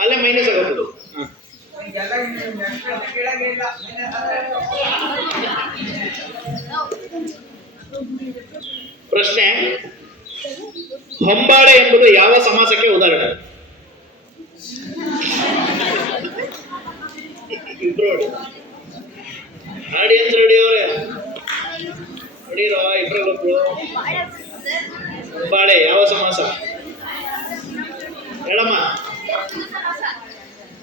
ಅಲ್ಲೇ ಮೈನಸ್ ಆಗೋದು. ಪ್ರಶ್ನೆ, ಹೊಂಬಾಳೆ ಎಂಬುದು ಯಾವ ಸಮಾಸಕ್ಕೆ ಉದಾಹರಣೆ? ಇಬ್ರು ಆಡಿಯನ್ಸ್ ರೆಡಿ ಅವರೇ, ಹೊಡೀರೋ ಇಬ್ರಲ್ಲೊಬ್ರು. ಹೊಂಬಾಳೆ ಯಾವ ಸಮಾಸ ಹೇಳಮ್ಮ?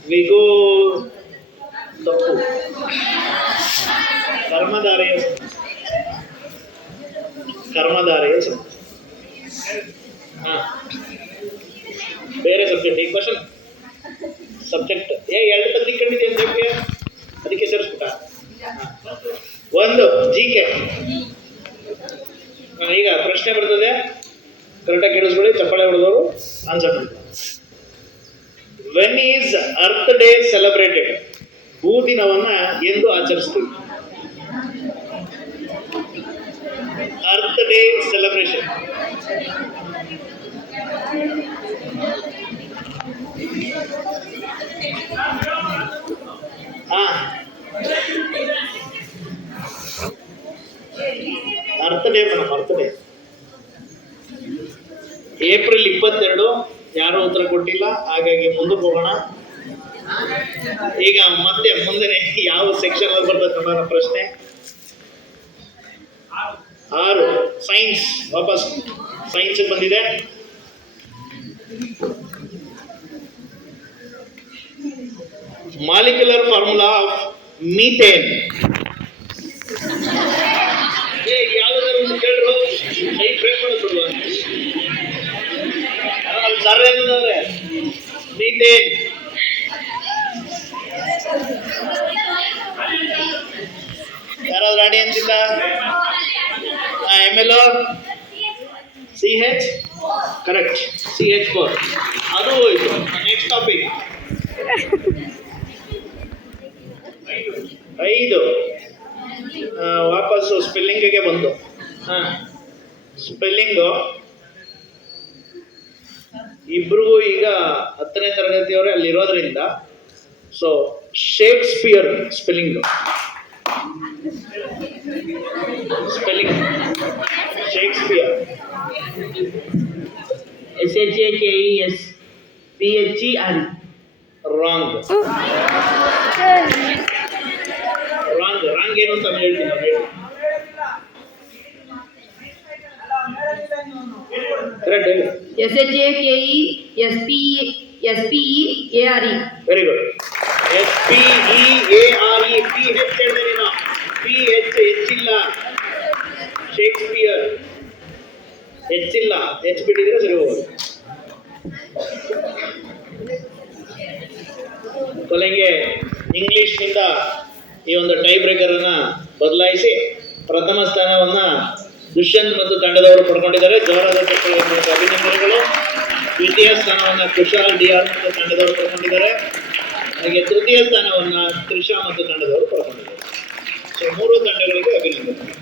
ವಿಗೋ ತಪ್ಪು. ಕರ್ಮಧಾರೆಯ ಸಮಾಸ. ಬೇರೆ ಸಬ್ಜೆಕ್ಟ್. ಈ ಕ್ವಶನ್ ಸಬ್ಜೆಕ್ಟ್ ಎರಡು ತಂದಿಕೊಂಡಿದೆ ಅಂತ ಅದಕ್ಕೆ ಸೇರಿಸ್ಬಿಟ್ಟ. ಒಂದು GK. ಈಗ ಪ್ರಶ್ನೆ ಬರ್ತದೆ, ಕರೆಕ್ಟಾಗಿ ಕೇಳಿಸ್ಕೊಳ್ಳಿ, ಚಪ್ಪಾಳೆ ಹೊಡೆದವರು ಆನ್ಸರ್ ಮಾಡ್ತಾರೆ. When is earth day celebrated? ಭೂದಿನವನ್ನ ಎಂದು ಆಚರಿಸ್ತೀವಿ? Earth day celebration. Earth day madam, earth day April 22. ಯಾರು ಉತ್ತರ ಕೊಟ್ಟಿಲ್ಲ, ಹಾಗಾಗಿ ಮುಂದಕ್ಕೆ ಹೋಗೋಣ. ಈಗ ಮತ್ತೆ ಮುಂದೆ ಯಾವ ಸೆಕ್ಷನ್ ಅಲ್ಲಿ ಬರ್ತದೆ ನನ್ನ ಪ್ರಶ್ನೆ? 6 ಸೈನ್ಸ್. ವಾಪಸ್ ಸೈನ್ಸ್ ಬಂದಿದೆ. Molecular formula of methane. ಯಾವ್ದಾದ್ರು ಒಂದು ಕೇಳ್ರು, ಕೈ ಬ್ರೇಕ್ ಮಾಡಿಬಿಡುವ. ಸರ್ ಏನಂದ್ರೆ ಮೀಥೇನ್ ಯಾರಾದ್ರೂ ಅಡಿ ಅಂತಿಲ್ಲ? MLO CH ಕರೆಕ್ಟ್, CH4 ಅದು ಹೋಯ್ತು. Next topic 5. ವಾಪಸ್ಸು ಸ್ಪೆಲ್ಲಿಂಗಿಗೆ ಬಂದು. ಸ್ಪೆಲ್ಲಿಂಗು ಇಬ್ರಿಗೂ ಈಗ 10ನೇ ತರಗತಿಯವರೇ ಅಲ್ಲಿರೋದ್ರಿಂದ, so Shakespeare spelling Shakespeare SHAKESPHER. Wrong ಏನು ಅಂತ ಹೇಳ್ತೀನಿ. SHAKESPEARE. Very good. SPEARE. PH ಹೇಳಿದೆ ನೀನು. PH ಹೆಚ್ಚಿಲ್ಲ. ಶೇಕ್ಸ್ಪಿಯರ್ ಹೆಚ್ಚಿಲ್ಲ, H ಬಿಟ್ಟಿದ್ರೆ ಸರಿ ಹೋಗೋದು. ಕೊನೆಗೆ ಇಂಗ್ಲಿಷ್ನಿಂದ ಈ ಒಂದು ಟೈ ಬ್ರೇಕರ್ ಅನ್ನ ಬದಲಾಯಿಸಿ ಪ್ರಥಮ ಸ್ಥಾನವನ್ನ ದುಷ್ಯಂತ್ ಮತ್ತು ತಂಡದವರು ಪಡ್ಕೊಂಡಿದ್ದಾರೆ. ಜೋರಾದ ಅಭಿನಂದನೆಗಳು. ದ್ವಿತೀಯ ಸ್ಥಾನವನ್ನ ಕುಶಾಲ್ DR ಮತ್ತು ತಂಡದವರು ಪಡ್ಕೊಂಡಿದ್ದಾರೆ. ಹಾಗೆ ತೃತೀಯ ಸ್ಥಾನವನ್ನ ತ್ರಿಷಾ ಮತ್ತು ತಂಡದವರು ಪಡ್ಕೊಂಡಿದ್ದಾರೆ. ಸೊ 3 ತಂಡಗಳಿಗೆ ಅಭಿನಂದನೆ.